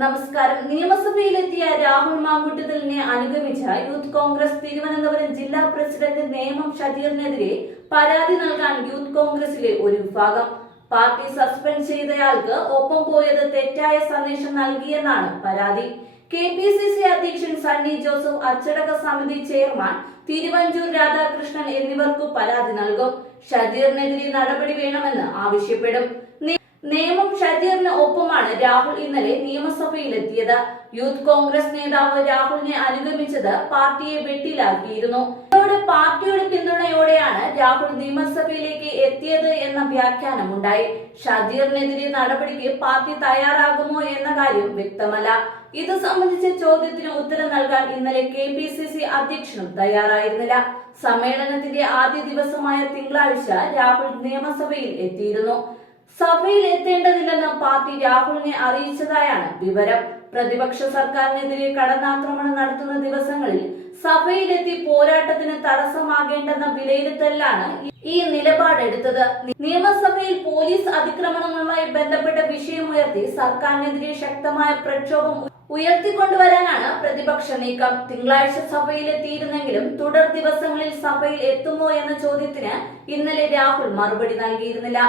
നമസ്കാരം. നിയമസഭയിലെത്തിയ രാഹുൽ മാങ്കുട്ടത്തിലിനെ അനുഗമിച്ച യൂത്ത് കോൺഗ്രസ് തിരുവനന്തപുരം ജില്ലാ പ്രസിഡന്റ് നേമം ഷജീറിനെതിരെ പരാതി നൽകാൻ യൂത്ത് കോൺഗ്രസിലെ ഒരു വിഭാഗം. പാർട്ടി സസ്പെൻഡ് ചെയ്തയാൾക്ക് ഒപ്പം പോയത് തെറ്റായ സന്ദേശം നൽകിയെന്നാണ് പരാതി. കെ പി സി സി അധ്യക്ഷൻ സണ്ണി ജോസഫ് അച്ചടക്ക സമിതി ചെയർമാൻ തിരുവഞ്ചൂർ രാധാകൃഷ്ണൻ എന്നിവർക്ക് പരാതി നൽകും. ഷജീറിനെതിരെ നടപടി വേണമെന്ന് ആവശ്യപ്പെടും. നേമം ഷജീറിന് ഒപ്പമാണ് രാഹുൽ ഇന്നലെ നിയമസഭയിലെത്തിയത്. യൂത്ത് കോൺഗ്രസ് നേതാവ് രാഹുലിനെ അനുഗമിച്ചത് പാർട്ടിയെ വെട്ടിലാക്കിയിരുന്നു. ഇതോടെ പാർട്ടിയുടെ പിന്തുണയോടെയാണ് രാഹുൽ നിയമസഭയിലേക്ക് എത്തിയത് എന്ന വ്യാഖ്യാനമുണ്ടായി. ഷജീറിനെതിരെ നടപടിക്ക് പാർട്ടി തയ്യാറാകുമോ എന്ന കാര്യം വ്യക്തമല്ല. ഇത് സംബന്ധിച്ച ചോദ്യത്തിന് ഉത്തരം നൽകാൻ ഇന്നലെ കെ പി സി സി അധ്യക്ഷനും തയ്യാറായിരുന്നില്ല. സമ്മേളനത്തിന്റെ ആദ്യ ദിവസമായ തിങ്കളാഴ്ച രാഹുൽ നിയമസഭയിൽ എത്തിയിരുന്നു. സഭയിൽ എത്തേണ്ടതില്ലെന്ന് പാർട്ടി രാഹുലിനെ അറിയിച്ചതായാണ് വിവരം. പ്രതിപക്ഷ സർക്കാരിനെതിരെ കടന്നാക്രമണം നടത്തുന്ന ദിവസങ്ങളിൽ സഭയിലെത്തി പോരാട്ടത്തിന് തടസ്സമാകേണ്ടെന്ന വിലയിരുത്തലിലാണ് ഈ നിലപാടെടുത്തത്. നിയമസഭയിൽ പോലീസ് അതിക്രമണങ്ങളുമായി ബന്ധപ്പെട്ട വിഷയമുയർത്തി സർക്കാരിനെതിരെ ശക്തമായ പ്രക്ഷോഭം ഉയർത്തിക്കൊണ്ടുവരാനാണ് പ്രതിപക്ഷ നീക്കം. തിങ്കളാഴ്ച സഭയിലെത്തിയിരുന്നെങ്കിലും തുടർ ദിവസങ്ങളിൽ സഭയിൽ എത്തുമോ എന്ന ചോദ്യത്തിന് ഇന്നലെ രാഹുൽ മറുപടി നൽകിയിരുന്നില്ല.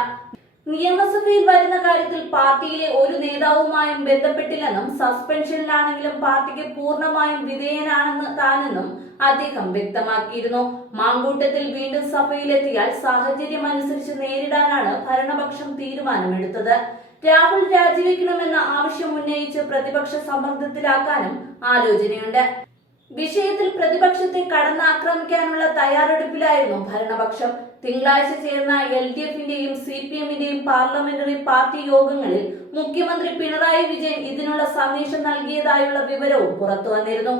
നിയമസഭയിൽ വരുന്ന കാര്യത്തിൽ പാർട്ടിയിലെ ഒരു നേതാവുമായും ബന്ധപ്പെട്ടില്ലെന്നും സസ്പെൻഷനിലാണെങ്കിലും പാർട്ടിക്ക് പൂർണമായും വിധേയനാണെന്ന് താനെന്നും അദ്ദേഹം വ്യക്തമാക്കിയിരുന്നു. മാങ്കൂട്ടത്തിൽ വീണ്ടും സഭയിലെത്തിയാൽ സാഹചര്യം അനുസരിച്ച് നേരിടാനാണ് ഭരണപക്ഷം തീരുമാനമെടുത്തത്. രാഹുൽ രാജിവെക്കണമെന്ന ആവശ്യം ഉന്നയിച്ച് പ്രതിപക്ഷ സമ്മർദ്ദത്തിലാക്കാനും ആലോചനയുണ്ട്. വിഷയത്തിൽ പ്രതിപക്ഷത്തെ കടന്നാക്രമിക്കാനുള്ള തയ്യാറെടുപ്പിലായിരുന്നു ഭരണപക്ഷം. തിങ്കളാഴ്ച ചേർന്ന എൽ ഡി എഫിന്റെയും സി പി എമ്മിന്റെയും പാർലമെന്ററി പാർട്ടി യോഗങ്ങളിൽ മുഖ്യമന്ത്രി പിണറായി വിജയൻ ഇതിനുള്ള സന്ദേശം നൽകിയതായുള്ള വിവരവും പുറത്തുവന്നിരുന്നു